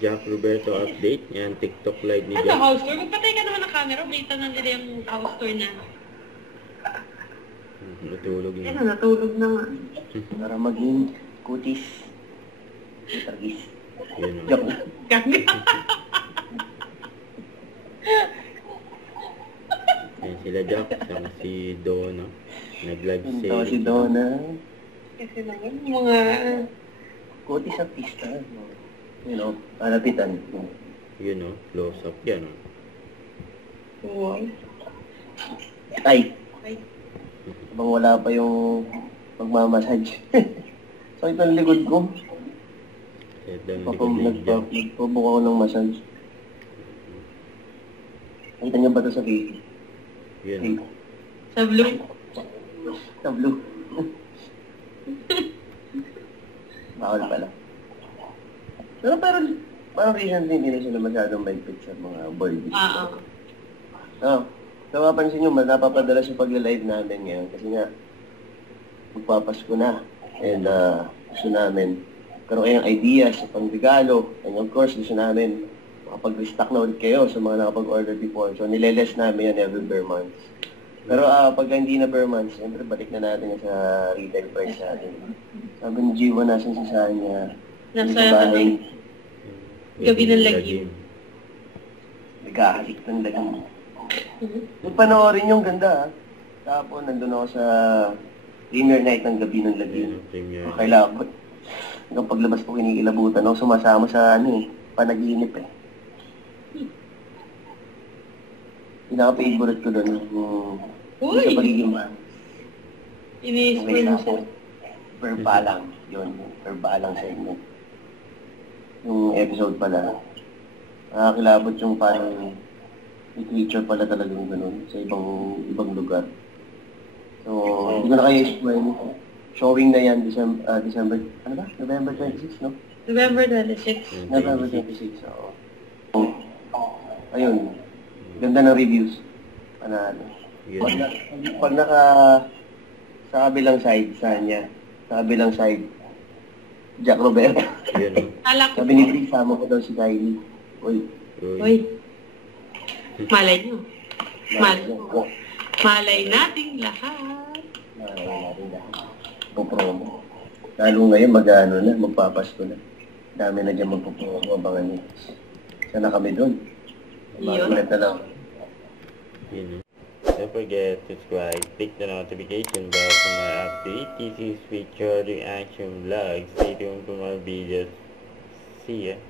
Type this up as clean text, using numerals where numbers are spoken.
Jack Roberto update. Yan, TikTok live ni Ano, Jack. house tour? Magpatay ka naman ng camera. Balita na nila yung house tour na. Natulog na. Ano, natulog na nga. Para maging kutis. Tragis. Yun, no? Joke. Gaga. Yan sila Jack. Sama si Donna. Nag-live Ito si Donna. Kasi naman, mga... Kutis artista. You know, palapitan. Yun, no? Close up yan, no? Wow. Ay, Ay. habang wala pa yung magmamassage. So ito ang likod ko. Set down likod ni Jack. Nagpabuk ako ng massage. Nakita niyo ba ito sa Facebook? Yun, no? Sa blue. Sa blue. Bawal pala. Pero parang recently hindi na sila masyadong may picture mga boy. Oo. Oo. So, mapansin nyo, napapadala sa pagla-live namin ngayon kasi nga, magpapasko na. And gusto namin karoon kayong ideas sa pang-regalo. And of course, gusto namin makapag-restock na ulit kayo sa mga nakapag-order before. So, nileles namin yan every per month. Pero pag hindi na per month, siyempre balik na natin sa retail price natin. Sabi ni Jiwa, nasan si Sanya? Nasa bahay. Gabi ng Lagim. Nagkahalik ng Lagim. Yung panoorin yung ganda, ha? Tapos nandun ako sa premiere night ng Gabi ng Lagim. Kailangan ko. Hanggang paglabas ko kinikilabutan ako, sumasama sa panaginip eh. Pinaka-favorite ko doon yung sa pagiging man. Ini-spoil mo siya. Verbalang. Yun, verbalang segment. Yung episode pala. Nakakilabot yung parang may creature pala talagang ganun sa ibang lugar. So, hindi ko na kayo explain. Showing na yan December, ano ba? November 26, no? November 26. November 26, oo. Ayun. Ganda ng reviews. Panalo. Pag sa kabilang side, Sanya. Sa kabilang side, Jack Roberto. Sabi ni Bree, sama ko daw si Kylie. Uy. Malay nyo. Malay nating lahat. Malay nating lahat. Pupromo. Lalo ngayon, magpapasko na. Dami na dyan magpupromo. Abangan nyo. Sana kami doon. Magulat na lang. Don't forget to subscribe, click the notification bell for my update. This is Picture Reaction Vlog. Stay tuned for more videos. See ya.